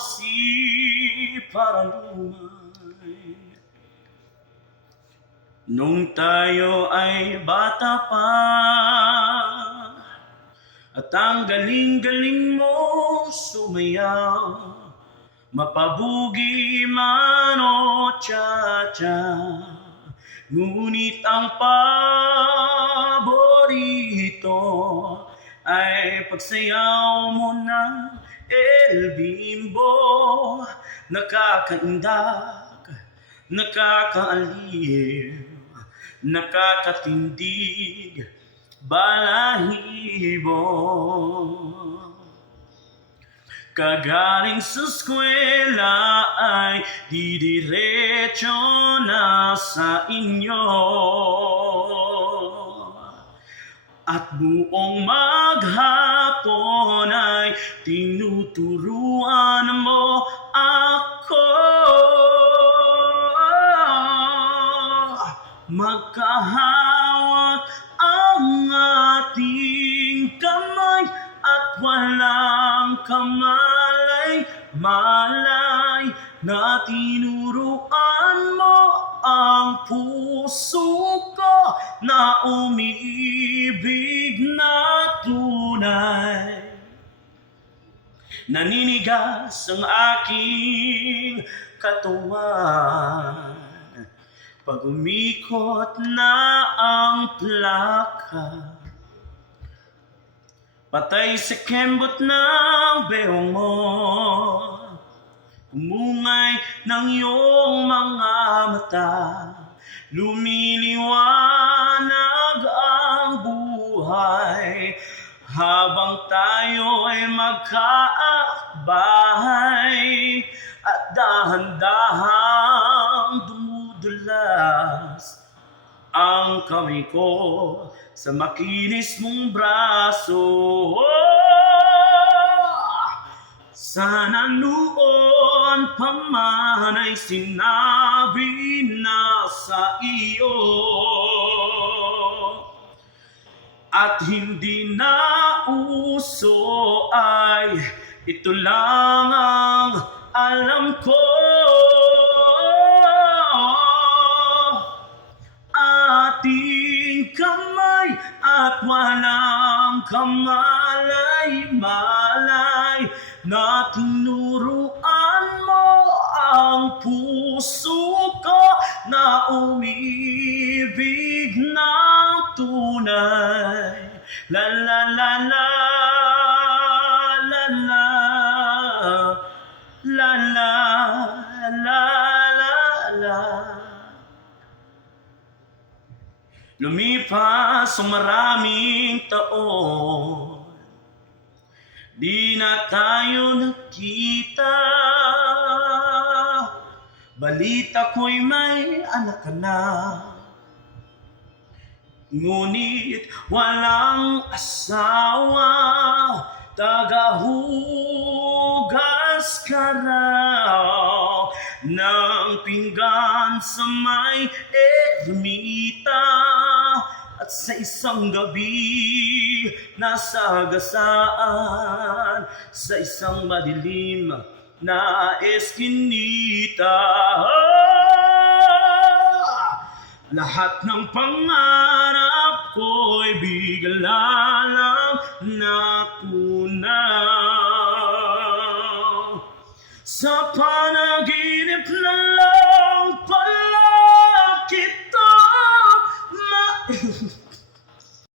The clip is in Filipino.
si Paralumay. Nung tayo ay bata pa, at ang galing-galing mo sumayaw, mapabugi man o cha-cha, ngunit ang paborito ay pagsayaw mo ng El Bimbo. Nakakaindak, nakakaaliw, nakakatindig, balahibo. Kagaling sa eskwela ay didiretso na sa inyo, at buong maghapon ay tinuturuan mo ako. Magkahawak ang ating kamay at walang kamalay-malay na tinuruan mo ang puso ko na umiibig na tunay. Naninigas ang aking katawan pag umikot na ang plaka, patay sa kembot ng behong mo, umungay ng iyong mga mata, lumiliwanag ang buhay, habang tayo ay magkabahay, at dahan-dahang dumudulas ang kamay ko sa makinis mong braso. Sana noon pa man ay sinabi na sa iyo, at hindi na uso, ay ito lang ang alam ko. Ating kamay at walang kamalay-malay na tinuruan mo ang puso ko na umibig ng tunay. La la la la la la la la la la la. Lumipas ang maraming taon, di na tayo nakita. Balita ko'y may anak ka na, ngunit walang asawa. Tagahugas ka raw ng pinggan sa may ermita, at sa isang gabi nasagasaan sa isang madilim na eskinita. Lahat ng pangarap ko'y bigla lang natunaw. Sa panaginip na lang pala kita